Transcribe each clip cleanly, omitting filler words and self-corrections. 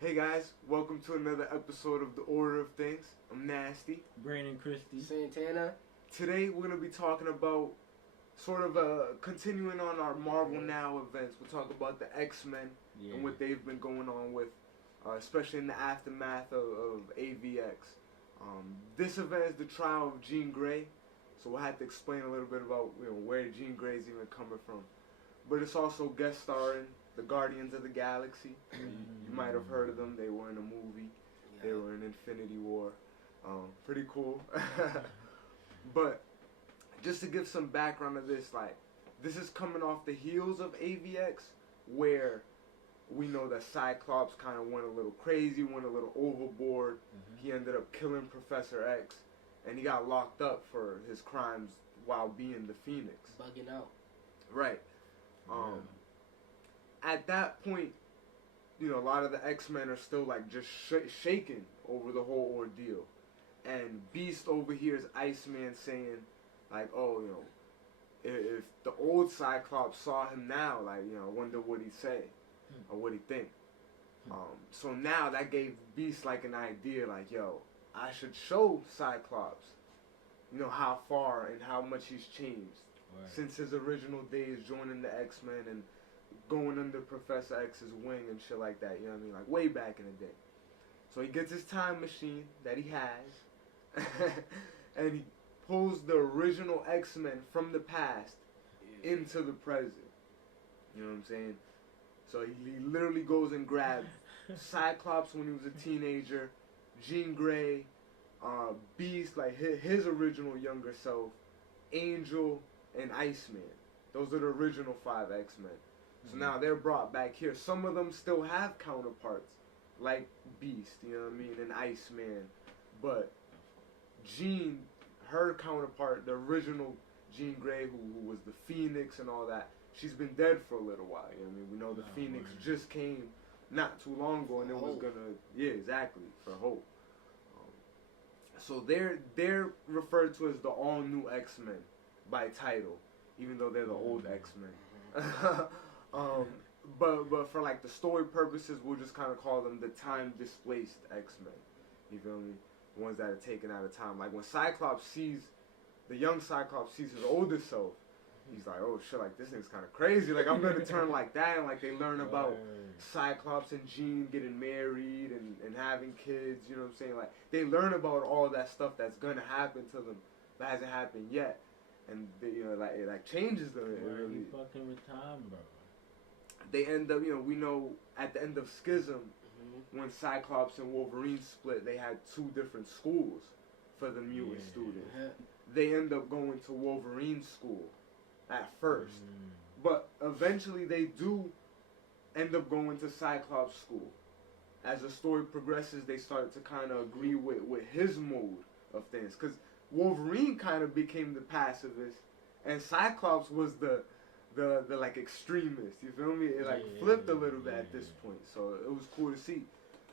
Hey guys, welcome to another episode of The Order of Things. I'm Nasty. Brandon Christie. Santana. Today we're going to be talking about sort of continuing on our Marvel Now events. We'll talk about the X-Men and what they've been going on with, especially in the aftermath of AVX. This event is the trial of Jean Grey, so we'll have to explain a little bit about where Jean Grey's even coming from. But it's also guest starring the Guardians of the Galaxy. You might have heard of them. They were in a movie. Yeah. They were in Infinity War. Pretty cool. But just to give some background of this, this is coming off the heels of AVX, where we know that Cyclops kind of went a little crazy, went a little overboard. He ended up killing Professor X, and he got locked up for his crimes while being the Phoenix. Bugging out. Right. At that point, a lot of the X-Men are still just shaken over the whole ordeal. And Beast overhears Iceman saying, if the old Cyclops saw him now, I wonder what he'd say or what he'd think. So now that gave Beast an idea, I should show Cyclops, how far and how much he's changed since his original days joining the X-Men and going under Professor X's wing and shit like that, way back in the day. So he gets his time machine that he has, and he pulls the original X-Men from the past into the present. You know what I'm saying? So he literally goes and grabs Cyclops when he was a teenager, Jean Grey, Beast, his original younger self, Angel, and Iceman. Those are the original 5 X-Men. So now they're brought back here. Some of them still have counterparts, like Beast, and Iceman. But Jean, her counterpart, the original Jean Grey, who was the Phoenix and all that, she's been dead for a little while. We know the Phoenix just came not too long ago, and it was gonna, for Hope. So they're referred to as the all new X-Men by title, even though they're the old X-Men. But for the story purposes, we'll just kind of call them the time displaced X-Men. You feel me? The ones that are taken out of time. When the young Cyclops sees his older self, he's like, oh shit, this thing's kind of crazy. I'm gonna turn like that, and they learn about Cyclops and Jean getting married and having kids. You know what I'm saying? They learn about all that stuff that's gonna happen to them that hasn't happened yet, and they, it changes them. Why are you fucking with time, bro? They end up, we know at the end of Schism, when Cyclops and Wolverine split, they had 2 different schools for the mutant students. They end up going to Wolverine's school at first, but eventually they do end up going to Cyclops' school. As the story progresses, they start to kind of agree with his mode of things, because Wolverine kind of became the pacifist, and Cyclops was the extremist. You feel me? It flipped a little bit at this point, so it was cool to see.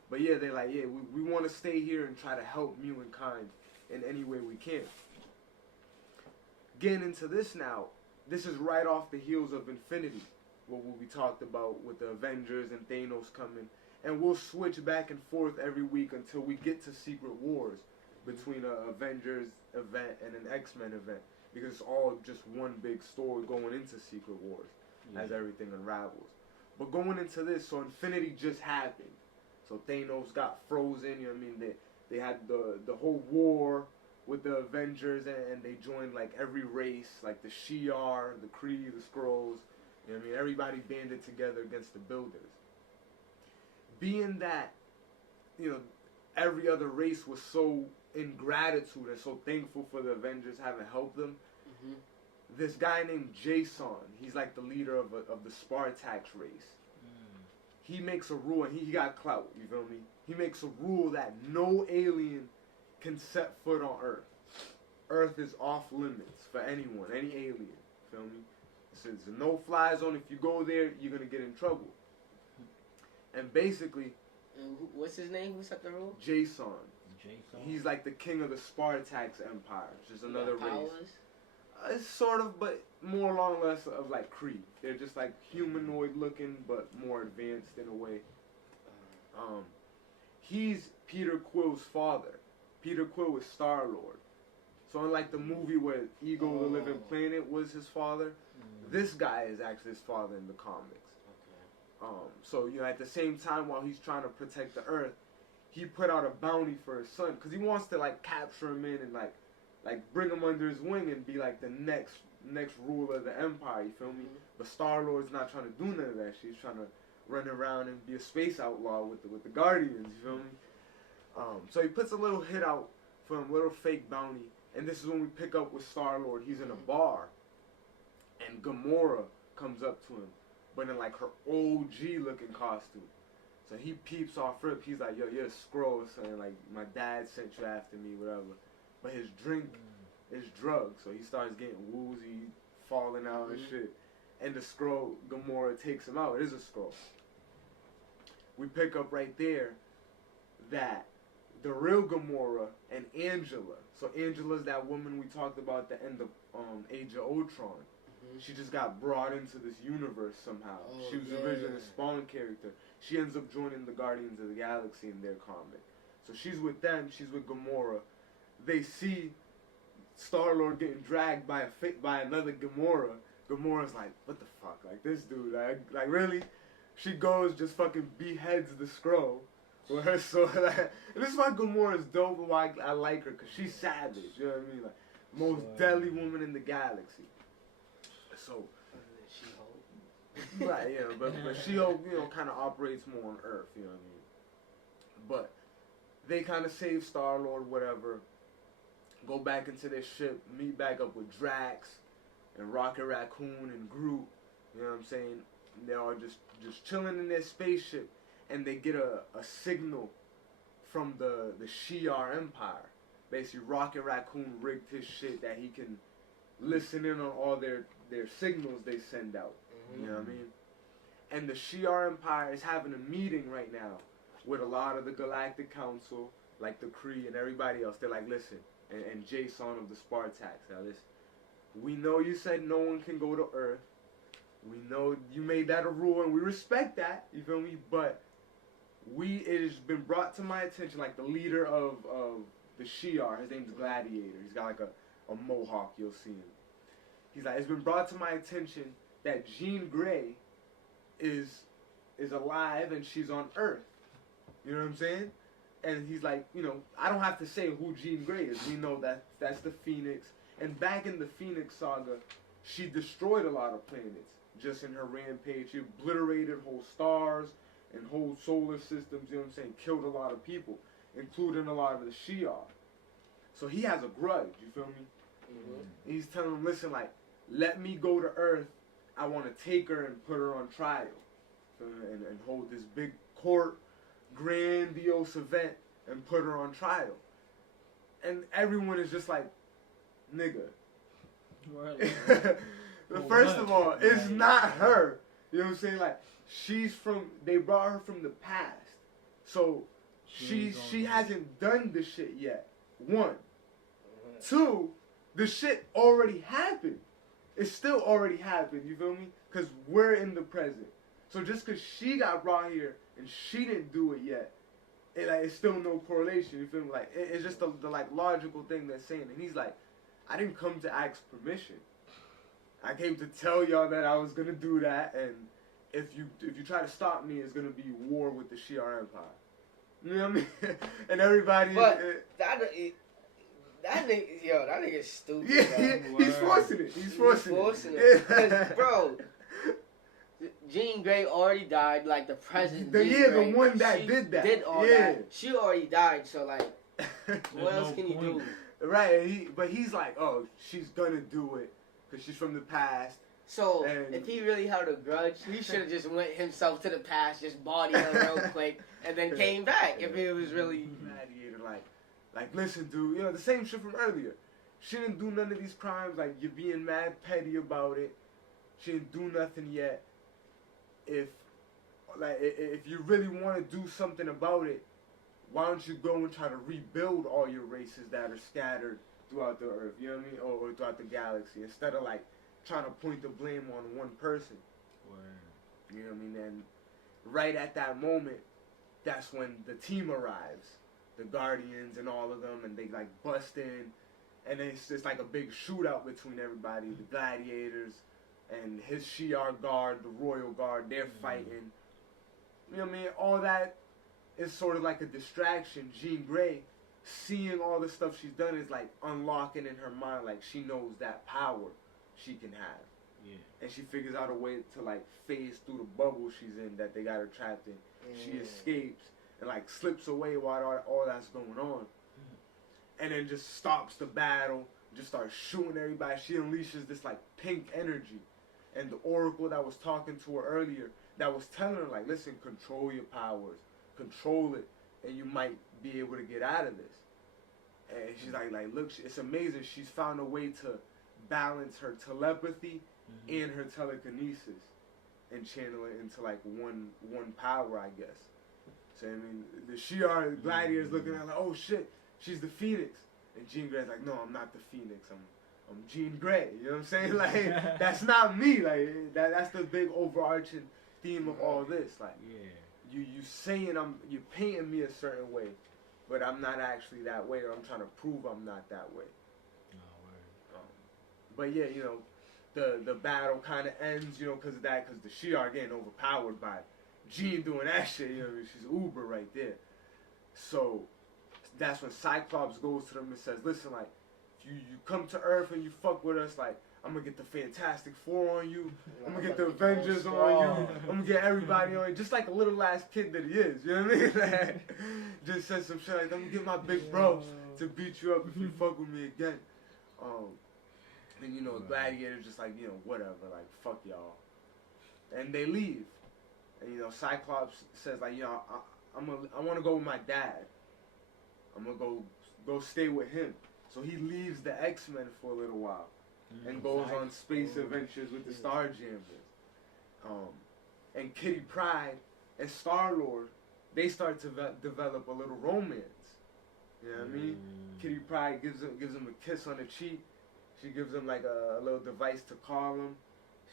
But they're we want to stay here and try to help mutant kind in any way we can. Getting into this now, this is right off the heels of Infinity, what we talked about with the Avengers and Thanos coming, and we'll switch back and forth every week until we get to Secret Wars between an Avengers event and an X-Men event, because it's all just one big story going into Secret Wars as everything unravels. But going into this, so Infinity just happened. So Thanos got frozen, they had the whole war with the Avengers, and they joined every race, the Shiar, the Kree, the Skrulls, everybody banded together against the Builders. Being that, every other race was so in gratitude and so thankful for the Avengers having helped them, this guy named Jason, he's the leader of the Spartax race. He makes a rule, and he got clout, you feel me? He makes a rule that no alien can set foot on Earth. Earth is off limits for anyone, any alien, feel me? It's a no-fly zone. If you go there, you're going to get in trouble. And basically... What's his name? Who set the rule? Jason. He's the king of the Spartax Empire. It's just another race. It's sort of, but more along less of Kree. They're just humanoid looking, but more advanced in a way. He's Peter Quill's father. Peter Quill is Star-Lord. So unlike the movie where Ego the Living Planet was his father, this guy is actually his father in the comics. So, you know, at the same time while he's trying to protect the Earth, he put out a bounty for his son because he wants to like capture him in and like bring him under his wing and be like the next ruler of the Empire. You feel me? But Star-Lord's not trying to do none of that shit. He's trying to run around and be a space outlaw with the Guardians. You feel me? So he puts a little hit out for him, a little fake bounty, and this is when we pick up with Star-Lord. He's in a bar, and Gamora comes up to him, but in like her OG looking costume. So he peeps off rip. He's like, yo, you're a scroll, son. Like, my dad sent you after me, whatever. But his drink is drugs. So he starts getting woozy, falling out and shit. And the scroll, Gamora takes him out. It is a scroll. We pick up right there that the real Gamora and Angela. So Angela's that woman we talked about at the end of Age of Ultron. She just got brought into this universe somehow. She was originally a Spawn character. She ends up joining the Guardians of the Galaxy in their comic. So she's with them. She's with Gamora. They see Star-Lord getting dragged by another Gamora. Gamora's like, what the fuck? Like, this dude, like really? She goes, just fucking beheads the Skrull with her sword. Like, and this is why Gamora's dope and why I like her, because she's savage. You know what I mean? Like, most deadly woman in the galaxy. So, right, yeah, but She-Hulk, you know, kind of operates more on Earth, you know what I mean? But they kind of save Star-Lord, whatever, go back into their ship, meet back up with Drax and Rocket Raccoon and Groot, you know what I'm saying? They're all just chilling in their spaceship, and they get a signal from the Shiar Empire. Basically, Rocket Raccoon rigged his shit that he can listen in on all their signals they send out. You know what I mean? And the Shiar Empire is having a meeting right now with a lot of the Galactic Council, like the Kree and everybody else. They're like, listen, and Jason of the Spartax, now listen, we know you said no one can go to Earth. We know you made that a rule, and we respect that, you feel me? But it has been brought to my attention, like the leader of the Shiar, his name's Gladiator. He's got like a mohawk, you'll see him. He's like, it's been brought to my attention that Jean Grey is alive and she's on Earth. You know what I'm saying? And he's like, you know, I don't have to say who Jean Grey is. We know that's the Phoenix. And back in the Phoenix saga, she destroyed a lot of planets just in her rampage. She obliterated whole stars and whole solar systems, you know what I'm saying? Killed a lot of people, including a lot of the Shi'ar. So he has a grudge, you feel me? And he's telling them, listen, like, let me go to Earth. I want to take her and put her on trial. And hold this big court, grandiose event, and put her on trial. And everyone is just like, nigga. First of all, it's not her. You know what I'm saying? Like, they brought her from the past. So, she hasn't done the shit yet. One. Two, the shit already happened. It still already happened, you feel me? Because we're in the present. So just because she got brought here and she didn't do it yet, it's still no correlation, you feel me? Like, it's just the like logical thing they're saying. And he's like, I didn't come to ask permission. I came to tell y'all that I was going to do that, and if you try to stop me, it's going to be war with the Shi'ar Empire. You know what I mean? And everybody... But that nigga's stupid. Yeah, he's forcing it. He's forcing it. Because, bro, Jean Grey already died, like the president. The one that did that. Did all that. She already died, so like, what else can you do? Right, but he's like, oh, she's gonna do it because she's from the past. So if he really held a grudge, he should have just went himself to the past, just bodied her real quick, and then came back. If it was really Gladiator, like, listen, dude, you know, the same shit from earlier. She didn't do none of these crimes. Like, you're being mad petty about it. She didn't do nothing yet. If you really want to do something about it, why don't you go and try to rebuild all your races that are scattered throughout the Earth, you know what I mean? Or throughout the galaxy, instead of, like, trying to point the blame on one person. You know what I mean? And right at that moment, that's when the team arrives, the Guardians and all of them, and they like bust in, and then it's just like a big shootout between everybody, the Gladiators and his Shiar Guard, the Royal Guard. They're fighting. You know what I mean? All that is sort of like a distraction. Jean Grey, seeing all the stuff she's done, is like unlocking in her mind, like she knows that power she can have. Yeah. And she figures out a way to like phase through the bubble she's in that they got her trapped in. She escapes and like slips away while all that's going on. And then just stops the battle, just starts shooting everybody. She unleashes this like pink energy. And the Oracle that was talking to her earlier, that was telling her like, listen, control your powers, control it, and you might be able to get out of this. And she's like look, it's amazing. She's found a way to balance her telepathy and her telekinesis and channel it into like one power, I guess. So I mean, the Shiar Gladiators looking at her like, oh shit, she's the Phoenix, and Jean Grey's like, no, I'm not the Phoenix. I'm Jean Grey. You know what I'm saying? Like that's not me. Like that's the big overarching theme of all this. Like you saying you're painting me a certain way, but I'm not actually that way, or I'm trying to prove I'm not that way. But yeah, you know, the battle kind of ends, you know, because of that, because the Shi'ar getting overpowered by Jean doing that shit. You know, she's Uber right there. So that's when Cyclops goes to them and says, listen, like, if you come to Earth and you fuck with us, like, I'm gonna get the Fantastic Four on you. I'm gonna get the Avengers on you. I'm gonna get everybody on you. Just like a little ass kid that he is. You know what I mean? Like, just said some shit like, I'm gonna get my big bro to beat you up if you fuck with me again. And you know, Gladiator's just like, you know, whatever, like, fuck y'all. And they leave. And you know, Cyclops says like, you know, I want to go with my dad. I'm gonna go stay with him. So he leaves the X-Men for a little while and goes on space adventures with the Starjammers. And Kitty Pryde and Star-Lord, they start to develop a little romance. You know what I mean? Kitty Pryde gives him a kiss on the cheek. She gives him like a little device to call him.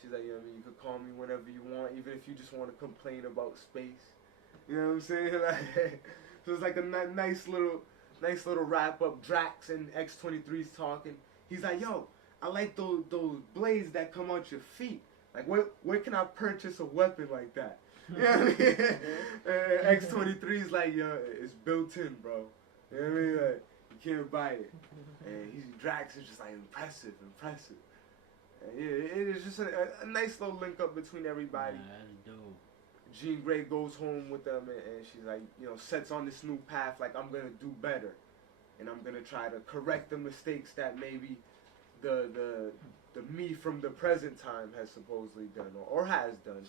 She's like, you know what I mean, you could call me whenever you want, even if you just want to complain about space. You know what I'm saying? Like, so it's like a nice little wrap up. Drax and X-23's talking. He's like, yo, I like those blades that come out your feet. Like, where can I purchase a weapon like that? You know what I mean? X-23's like, yo, it's built in, bro. You know what I mean? Like, you can't buy it. And Drax is just like, impressive. And it is just a nice little link up between everybody. That's dope. Jean Grey goes home with them, and she's like, you know, sets on this new path, like, I'm going to do better. And I'm going to try to correct the mistakes that maybe the me from the present time has supposedly done, or has done.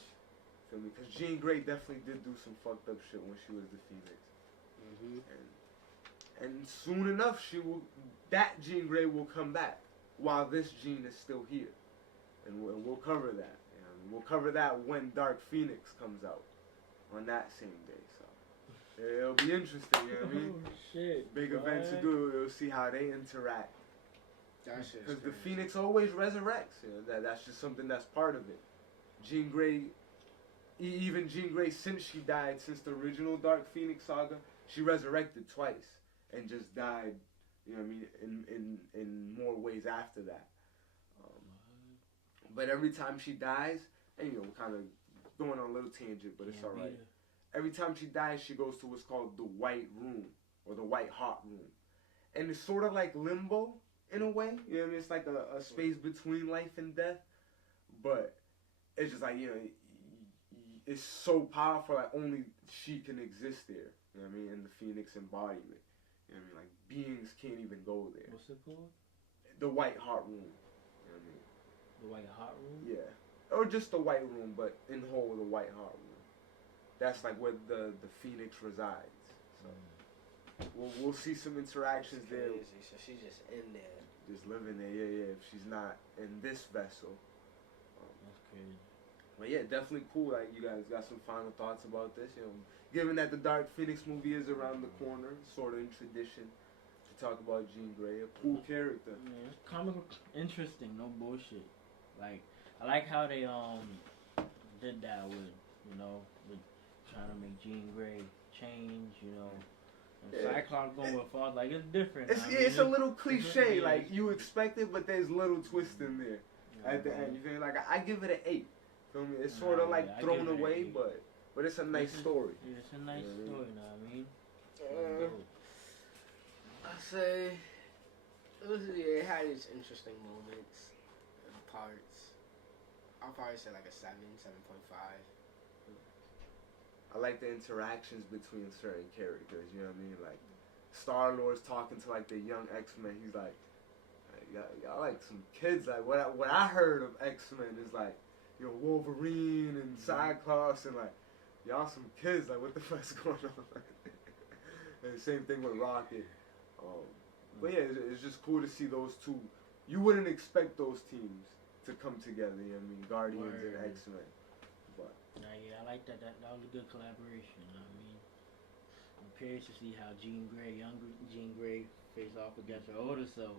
Feel me? Because Jean Grey definitely did do some fucked up shit when she was the Phoenix. And soon enough, that Jean Grey will come back, while this Jean is still here. And we'll cover that. You know? We'll cover that when Dark Phoenix comes out on that same day. So it'll be interesting. You know what I mean? Oh, shit, big event to do. We'll see how they interact. Because the Phoenix always resurrects. You know, that's just something that's part of it. Jean Grey, even Jean Grey, since she died, since the original Dark Phoenix saga, she resurrected twice and just died. You know what I mean? In more ways after that. But every time she dies, and you know, we're kind of going on a little tangent, but it's alright. Every time she dies, she goes to what's called the White Room, or the White Hot Room. And it's sort of like limbo, in a way. You know what I mean? It's like a space between life and death. But it's just like, you know, it's so powerful that only she can exist there. You know what I mean? In the Phoenix embodiment. You know what I mean? Like, beings can't even go there. What's it called? The White Hot Room. You know what I mean? The White Hot Room? Yeah. Or just the White Room, but in whole, the White Hot Room. That's like where the Phoenix resides. So we'll see some interactions there. So she's just in there. Just living there, yeah. If she's not in this vessel. That's crazy. But yeah, definitely cool. Like, you guys got some final thoughts about this, you know, given that the Dark Phoenix movie is around the corner, sort of in tradition, to talk about Jean Grey, a cool character. Yeah, it's comic book interesting, no bullshit. Like, I like how they did that with, you know, with trying to make Jean Grey change, you know. And Yeah. Cyclops going with Falls, like it's different. It's I mean, it's a little cliche, yeah. like you expect it, but there's little twist in there at the Mhm. end. You feel me? Like I give it an 8. Feel me? It's sort of Nah, like yeah, I thrown give it an away, 8. but it's a nice story. Yeah, it's a nice You know story, you know what I mean? I say it had its interesting moments and parts. I'll probably say like a 7.5. I like the interactions between certain characters. You know what I mean? Like Star-Lord's talking to like the young X-Men. He's like, y'all like some kids. Like what I heard of X-Men is like, you know, Wolverine and Cyclops and like y'all some kids. Like what the fuck's going on? And same thing with Rocket. But yeah, it's just cool to see those two. You wouldn't expect those teams to come together. You know what I mean? Guardians and Word. X-Men. But Yeah, I like that. That was a good collaboration, you know what I mean? I'm curious to see how Jean Grey, young Jean Grey, face off against her older self.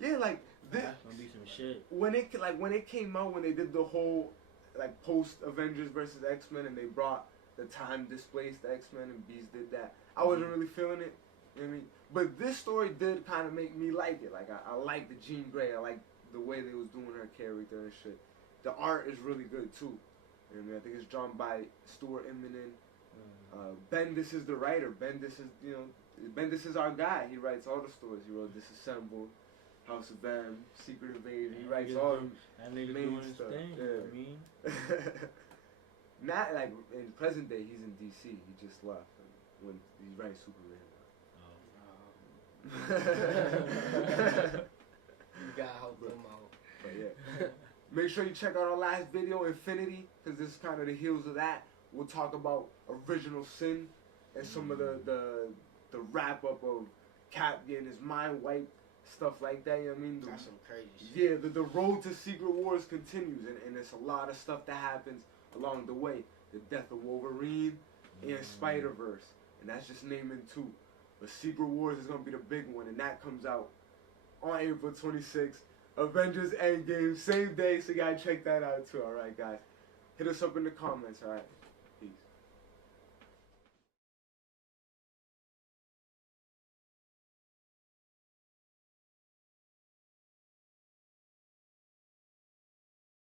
yeah, like That's gonna be some shit. when it came out, when they did the whole like post Avengers versus X-Men and they brought the time displaced X-Men and Beast did that, I wasn't really feeling it. You know what I mean? But this story did kind of make me like it. Like I like the Jean Grey. I like the way they was doing her character and shit. The art is really good too. You know what I mean? I think it's drawn by Stuart Immonen. Bendis is the writer. Bendis is our guy. He writes all the stories. He wrote Disassembled, House of M, Secret Invasion. He writes all them. That nigga main doing his stuff, thing, you know what I mean? Not like in present day, he's in DC. He just left when he's writing Superman. You gotta help them out. But yeah, make sure you check out our last video, Infinity, because this is kind of the heels of that. We'll talk about Original Sin and some of the wrap up of Cap getting his mind wiped, stuff like that. You know what I mean? That's some crazy shit. Yeah, the road to Secret Wars continues, and there's a lot of stuff that happens along the way. The death of Wolverine and Spider-Verse, and that's just naming 2. But Secret Wars is going to be the big one, and that comes out on April 26th. Avengers Endgame, same day, so you got to check that out too, alright guys? Hit us up in the comments, alright?